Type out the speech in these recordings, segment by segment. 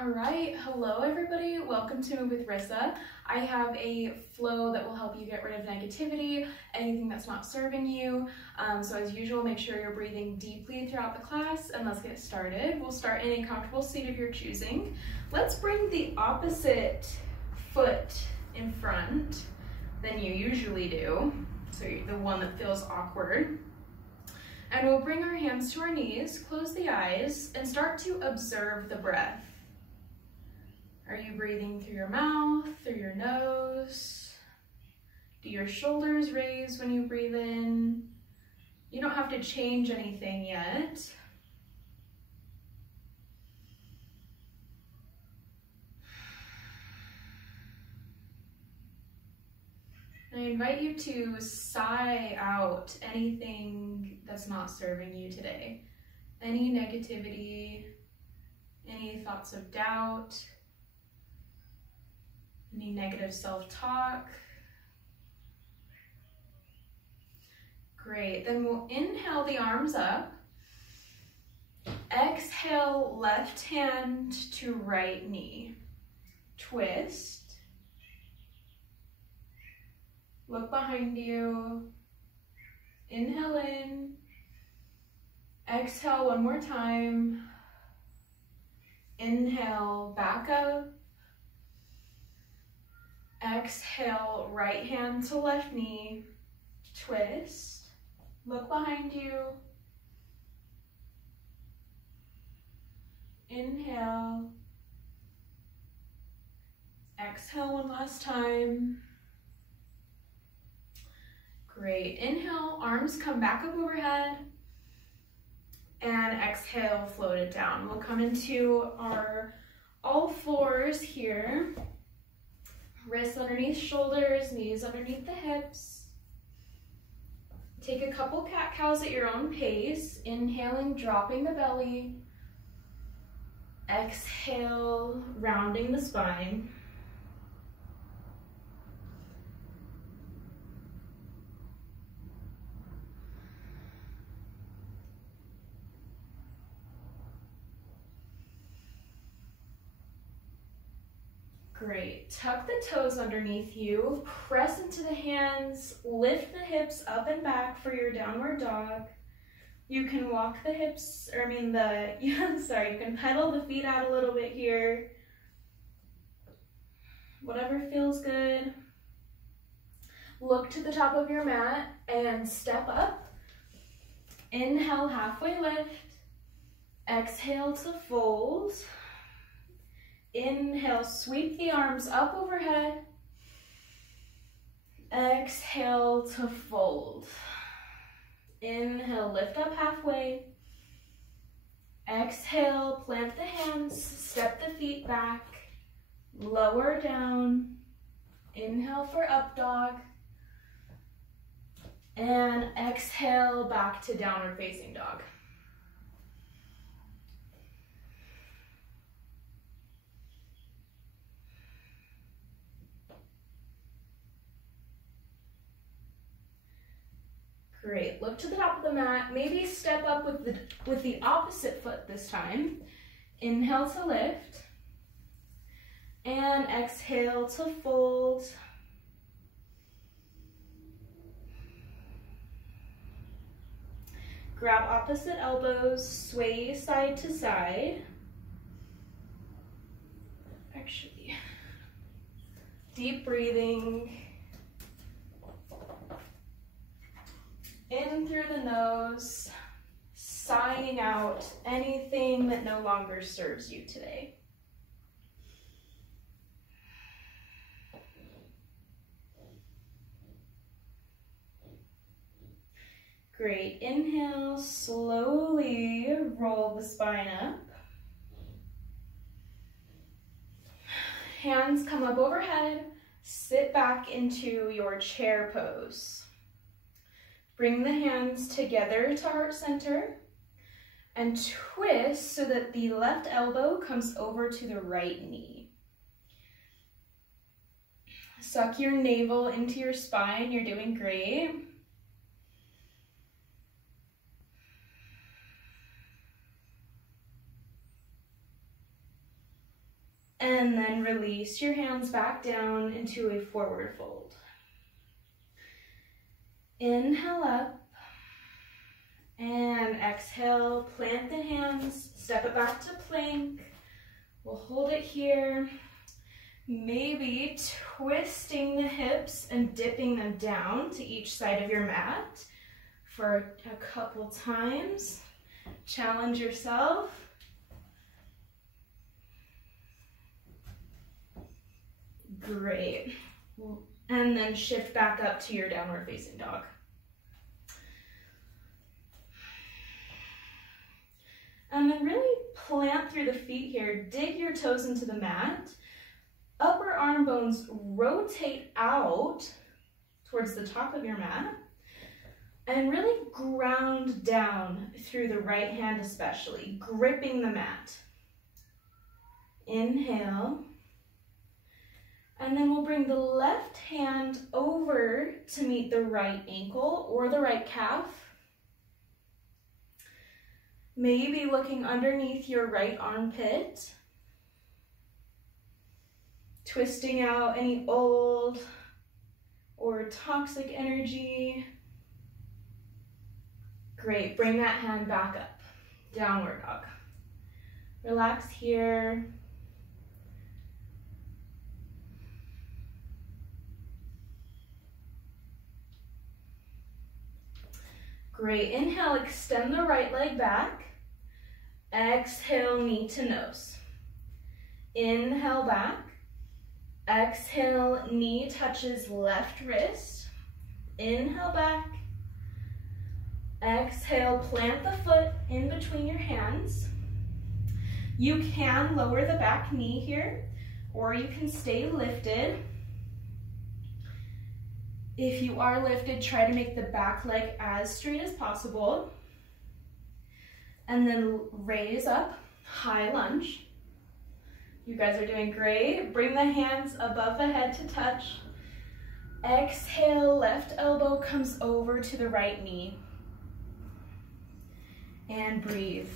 All right, hello everybody. Welcome to Move with Rissa. I have a flow that will help you get rid of negativity, anything that's not serving you. So as usual, make sure you're breathing deeply throughout the class, and let's get started. We'll start in a comfortable seat of your choosing. Let's bring the opposite foot in front than you usually do, so the one that feels awkward. And we'll bring our hands to our knees, close the eyes, and start to observe the breath. Are you breathing through your mouth, through your nose? Do your shoulders raise when you breathe in? You don't have to change anything yet. I invite you to sigh out anything that's not serving you today. Any negativity, any thoughts of doubt, any negative self-talk. Great, then we'll inhale the arms up. Exhale, left hand to right knee. Twist. Look behind you. Inhale in. Exhale one more time. Inhale, back up. Exhale, right hand to left knee, twist, look behind you, inhale, exhale one last time. Great, inhale, arms come back up overhead, and exhale, float it down. We'll come into our all fours here. Wrists underneath shoulders, knees underneath the hips. Take a couple cat-cows at your own pace. Inhaling, dropping the belly. Exhale, rounding the spine. Great, tuck the toes underneath you, press into the hands, lift the hips up and back for your downward dog. You can walk the hips, you can pedal the feet out a little bit here. Whatever feels good. Look to the top of your mat and step up. Inhale, halfway lift. Exhale to fold. Inhale, sweep the arms up overhead. Exhale to fold. Inhale, lift up halfway. Exhale, plant the hands, step the feet back, lower down. Inhale for up dog. And exhale back to downward facing dog. Great, look to the top of the mat, maybe step up with the opposite foot this time. Inhale to lift, and exhale to fold. Grab opposite elbows, sway side to side. Actually, deep breathing. In through the nose, sighing out anything that no longer serves you today. Great, inhale, slowly roll the spine up. Hands come up overhead, sit back into your chair pose. Bring the hands together to heart center and twist so that the left elbow comes over to the right knee. Suck your navel into your spine, you're doing great. And then release your hands back down into a forward fold. Inhale up. And exhale, plant the hands, step it back to plank. We'll hold it here. Maybe twisting the hips and dipping them down to each side of your mat for a couple times. Challenge yourself. Great. And then shift back up to your downward facing dog. And then really plant through the feet here. Dig your toes into the mat. Upper arm bones rotate out towards the top of your mat. And really ground down through the right hand especially, gripping the mat. Inhale. And then we'll bring the left hand over to meet the right ankle or the right calf. Maybe looking underneath your right armpit. Twisting out any old or toxic energy. Great, bring that hand back up. Downward dog. Relax here. Great, inhale, extend the right leg back. Exhale, knee to nose. Inhale back. Exhale, knee touches left wrist. Inhale back. Exhale, plant the foot in between your hands. You can lower the back knee here, or you can stay lifted. If you are lifted, try to make the back leg as straight as possible. And then raise up, high lunge. You guys are doing great. Bring the hands above the head to touch. Exhale, left elbow comes over to the right knee. And breathe.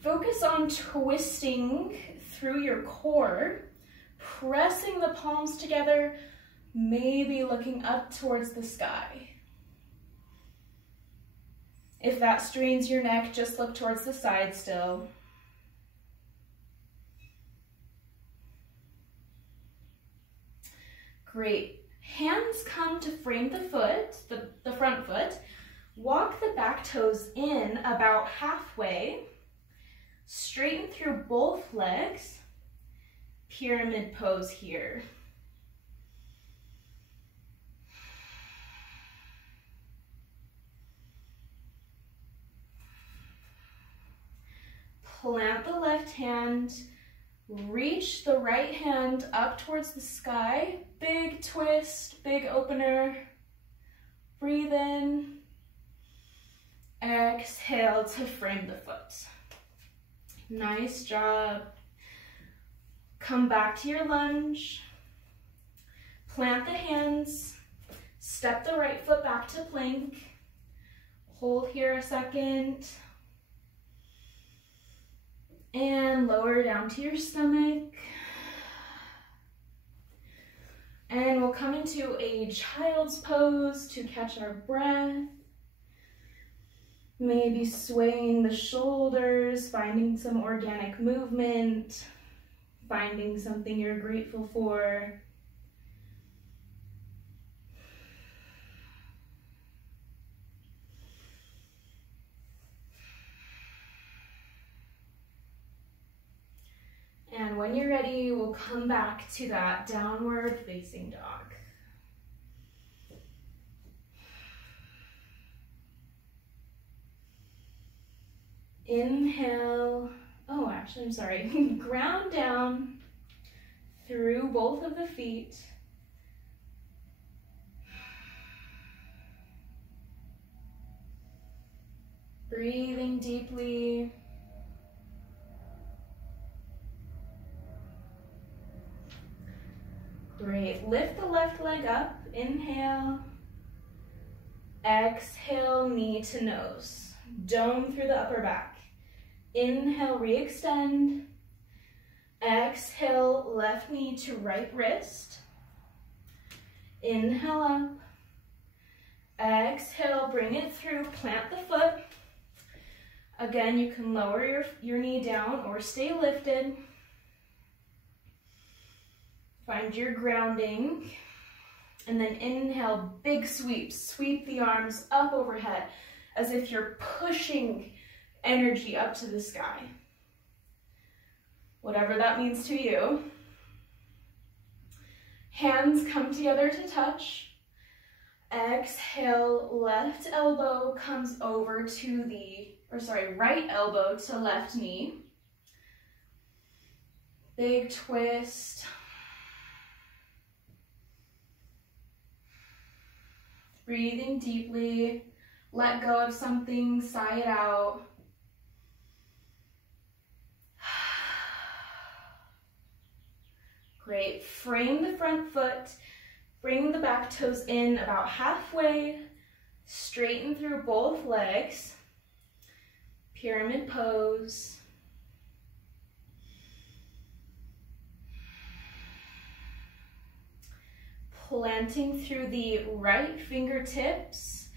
Focus on twisting through your core, pressing the palms together, maybe looking up towards the sky. If that strains your neck, just look towards the side still. Great. Hands come to frame the foot, the front foot. Walk the back toes in about halfway. Straighten through both legs. Pyramid pose here. Plant the left hand, reach the right hand up towards the sky. Big twist, big opener. Breathe in. Exhale to frame the foot. Nice job. Come back to your lunge. Plant the hands. Step the right foot back to plank. Hold here a second. And lower down to your stomach. And we'll come into a child's pose to catch our breath. Maybe swaying the shoulders, finding some organic movement, finding something you're grateful for. And when you're ready, we'll come back to that downward facing dog. Inhale. Oh, actually, I'm sorry. Ground down through both of the feet. Breathing deeply. Great. Lift the left leg up. Inhale. Exhale, knee to nose. Dome through the upper back. Inhale, re-extend. Exhale, left knee to right wrist. Inhale up. Exhale, bring it through, plant the foot. Again, you can lower your knee down or stay lifted. Find your grounding. And then inhale, big sweep. Sweep the arms up overhead as if you're pushing energy up to the sky. Whatever that means to you. Hands come together to touch. Exhale, left elbow comes over to right elbow to left knee. Big twist. Breathing deeply. Let go of something, sigh it out. Great. Frame the front foot. Bring the back toes in about halfway. Straighten through both legs. Pyramid pose. Planting through the right fingertips.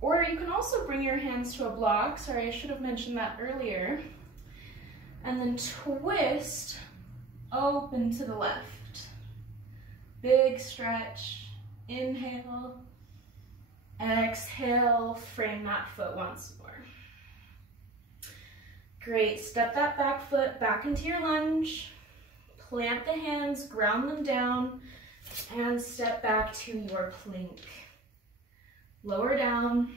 Or you can also bring your hands to a block. Sorry, I should have mentioned that earlier. And then twist, open to the left. Big stretch. Inhale. Exhale, frame that foot once more. Great, step that back foot back into your lunge. Plant the hands, ground them down, and step back to your plank. Lower down.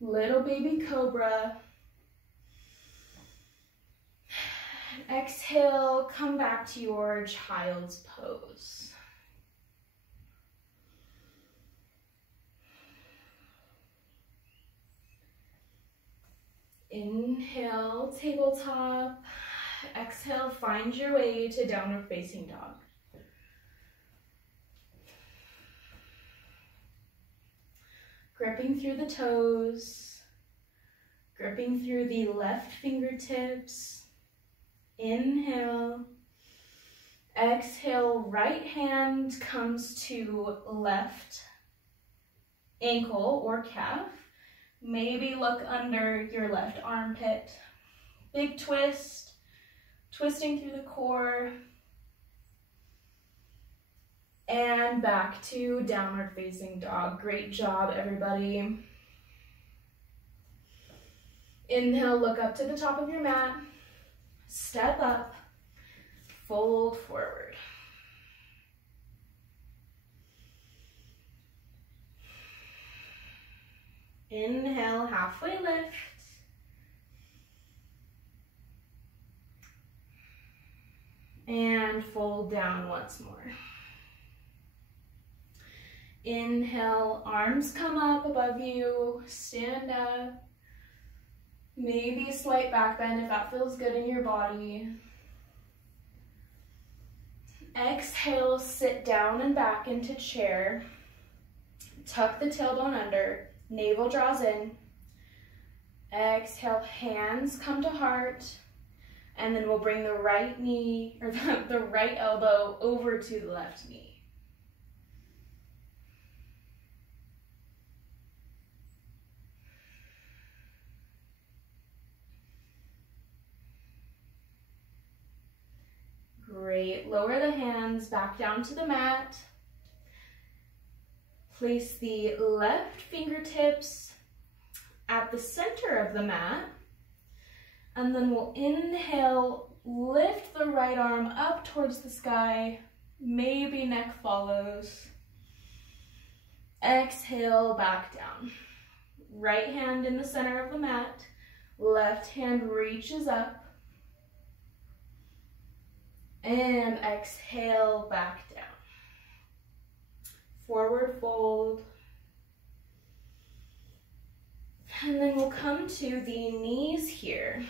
Little baby cobra. Exhale, come back to your child's pose. Inhale, tabletop. Exhale, find your way to downward facing dog. Gripping through the toes, gripping through the left fingertips. Inhale. Exhale, right hand comes to left ankle or calf. Maybe look under your left armpit. Big twist, twisting through the core. And back to downward facing dog. Great job, everybody. Inhale, look up to the top of your mat. Step up, fold forward. Inhale, halfway lift. And fold down once more. Inhale, arms come up above you, stand up. Maybe a slight back bend if that feels good in your body. Exhale, sit down and back into chair. Tuck the tailbone under, navel draws in. Exhale, hands come to heart. And then we'll bring the right knee, or the right elbow over to the left knee. Great. Lower the hands back down to the mat. Place the left fingertips at the center of the mat. And then we'll inhale, lift the right arm up towards the sky. Maybe neck follows. Exhale, back down. Right hand in the center of the mat. Left hand reaches up. And exhale, back down. Forward fold. And then we'll come to the knees here.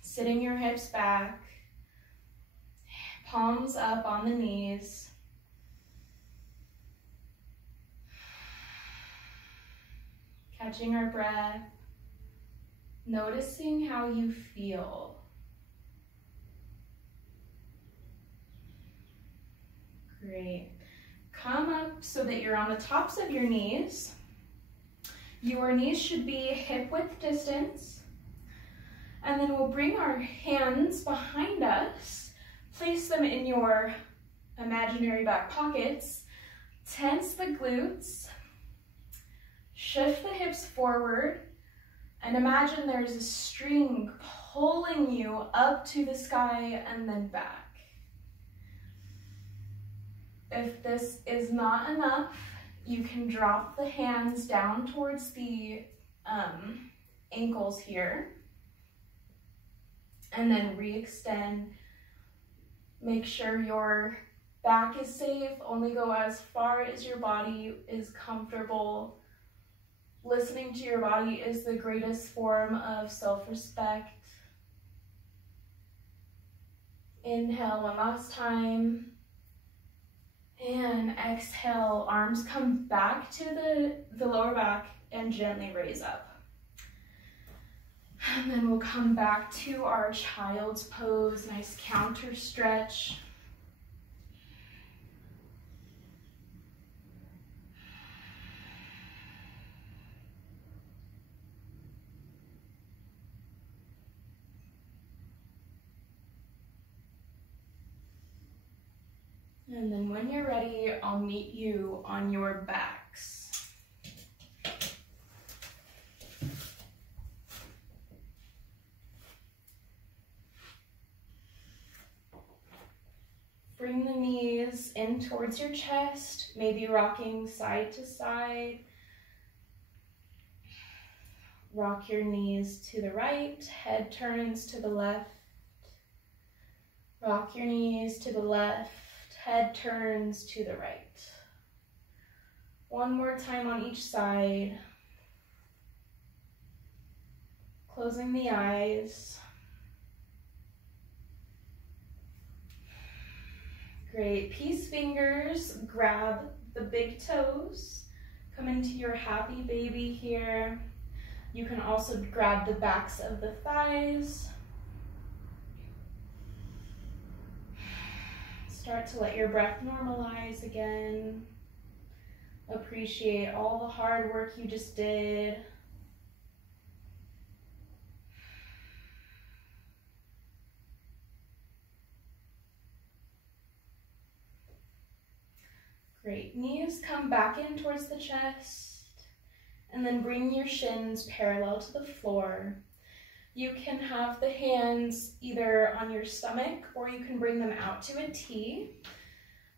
Sitting your hips back. Palms up on the knees. Catching our breath, noticing how you feel. Great. Come up so that you're on the tops of your knees. Your knees should be hip width distance. And then we'll bring our hands behind us, place them in your imaginary back pockets, tense the glutes, shift the hips forward, and imagine there's a string pulling you up to the sky and then back. If this is not enough, you can drop the hands down towards the ankles here, and then re-extend. Make sure your back is safe. Only go as far as your body is comfortable. Listening to your body is the greatest form of self-respect. Inhale one last time. And exhale, arms come back to the lower back and gently raise up. And then we'll come back to our child's pose, nice counter stretch. And then when you're ready, I'll meet you on your backs. Bring the knees in towards your chest, maybe rocking side to side. Rock your knees to the right, head turns to the left. Rock your knees to the left, head turns to the right. One more time on each side. Closing the eyes. Great. Peace fingers, grab the big toes. Come into your happy baby here. You can also grab the backs of the thighs. Start to let your breath normalize again. Appreciate all the hard work you just did. Great. Knees come back in towards the chest, and then bring your shins parallel to the floor. You can have the hands either on your stomach or you can bring them out to a T,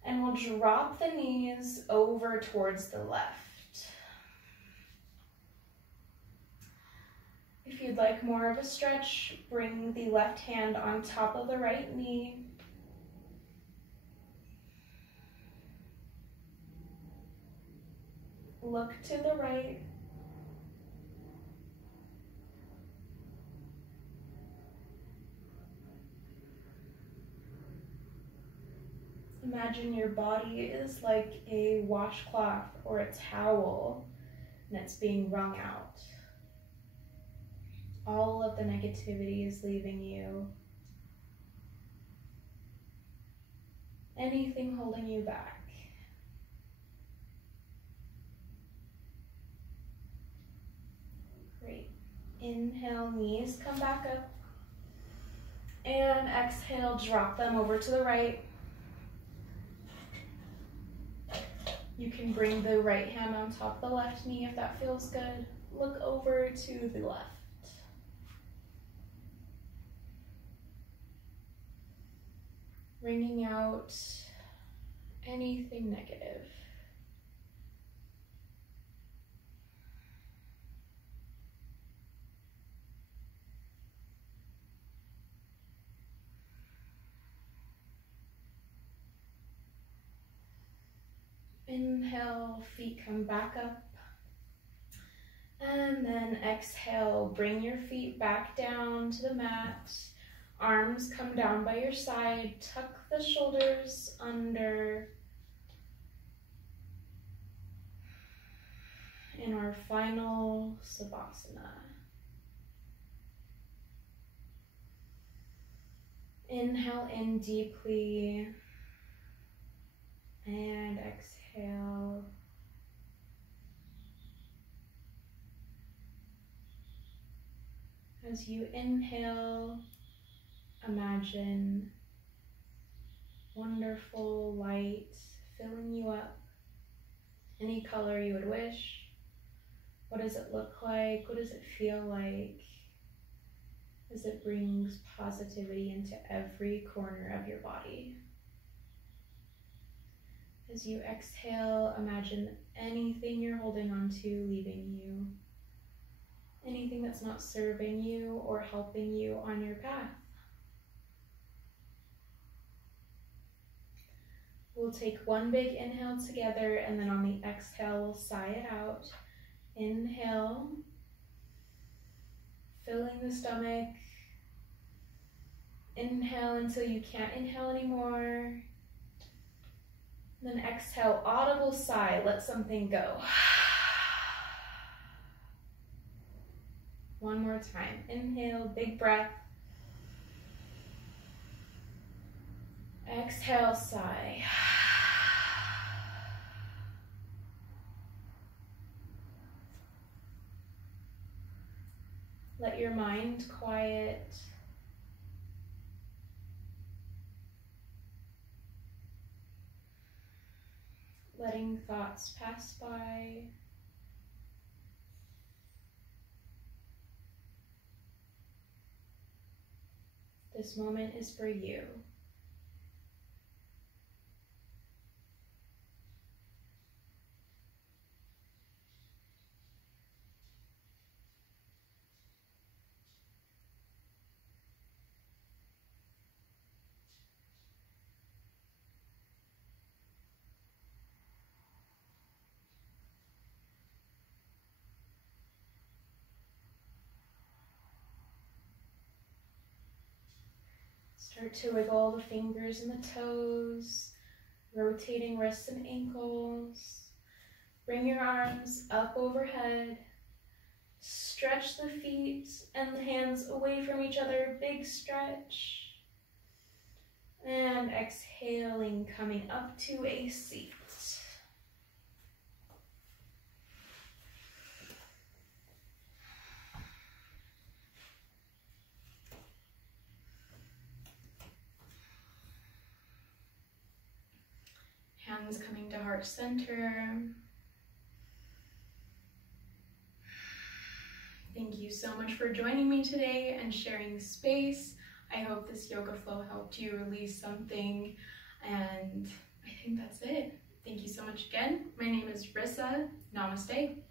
and we'll drop the knees over towards the left. If you'd like more of a stretch, bring the left hand on top of the right knee. Look to the right. Imagine your body is like a washcloth or a towel, and it's being wrung out. All of the negativity is leaving you. Anything holding you back. Great. Inhale, knees come back up. And exhale, drop them over to the right. You can bring the right hand on top of the left knee if that feels good. Look over to the left. Wringing out anything negative. Inhale, feet come back up. And then exhale, bring your feet back down to the mat. Arms come down by your side. Tuck the shoulders under. in our final Savasana. Inhale in deeply and exhale. As you inhale, imagine wonderful light filling you up, any color you would wish. What does it look like? What does it feel like? As it brings positivity into every corner of your body. As you exhale, imagine anything you're holding on to leaving you. Anything that's not serving you or helping you on your path. We'll take one big inhale together, and then on the exhale, we'll sigh it out. Inhale, filling the stomach. Inhale until you can't inhale anymore. Then exhale, audible sigh, let something go. One more time. Inhale, big breath. Exhale, sigh. Let your mind quiet. Letting thoughts pass by. This moment is for you. Start to wiggle the fingers and the toes, rotating wrists and ankles. Bring your arms up overhead. Stretch the feet and the hands away from each other, big stretch. And exhaling, coming up to a seat. Hands coming to heart center. Thank you so much for joining me today and sharing space. I hope this yoga flow helped you release something, and I think that's it. Thank you so much again. My name is Rissa. Namaste.